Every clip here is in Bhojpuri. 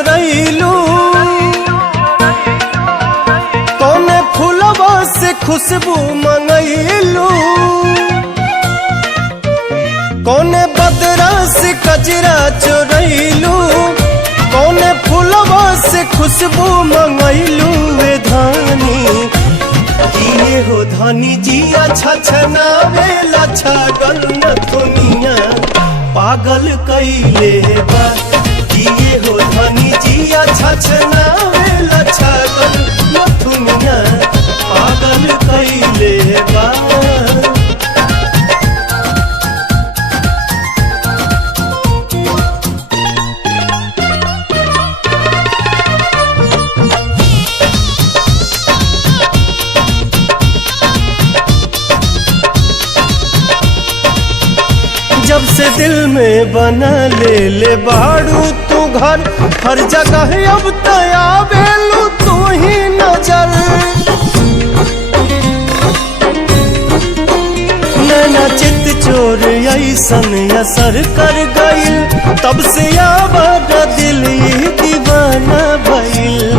चोरैलू, कौने फूलवा से खुशबू मंगैलू, कौने बदरा से कजरा चोरैलू, कौने फूलवा से खुशबू मंगैलू। वे धानी किए हो धानी जिया छछनावेला छागल न दुनिया पागल कैले बा। किए हो धानी जिया छछनावेला छागल न दुनिया पागल कैले बा। जब से दिल में बना ले बाड़ू तू घर, हर जगह अब तया बेलू तू ही नजर। नैना चित चोर ऐसन असर कर गइल, तब से आवाज दिल दीवाना भइल।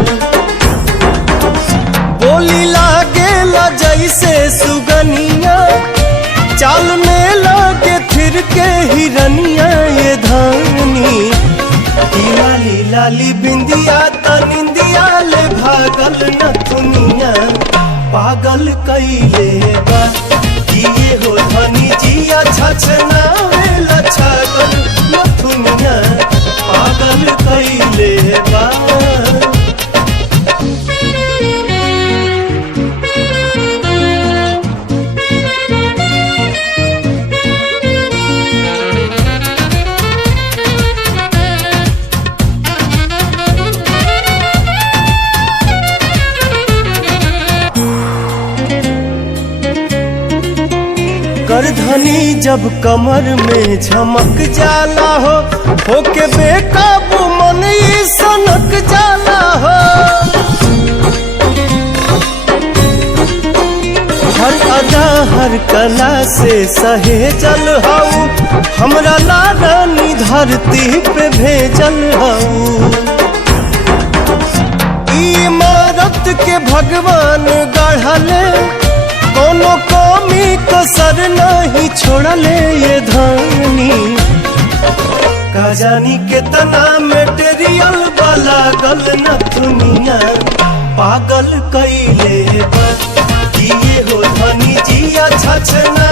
बोली लागेला जैसे सुगनिया, चाल में लागे फिर के हिरनिया। ये धानी लाली लाली बिंदिया तनिंदिया ले भागल न दुनिया पागल कैले बा। किए हो धानी जिया छछनावेला छागल न दुनिया पागल कैले बा। करधनी जब कमर में झमक जाला हो, होके बेकाबू मन ही सनक जाला हो। हर अदा हर कला से सहेजल हऊ, हमरा लारानी धरती पे भेजल हऊ। इमारत के भगवान गढ़ले, कोनो कमी कसर नहीं छोड़ले। ये धानी का जानी कितना मेटेरियल वाला गल न दुनिया पागल कैले बा। किए हो धानी जिया छछना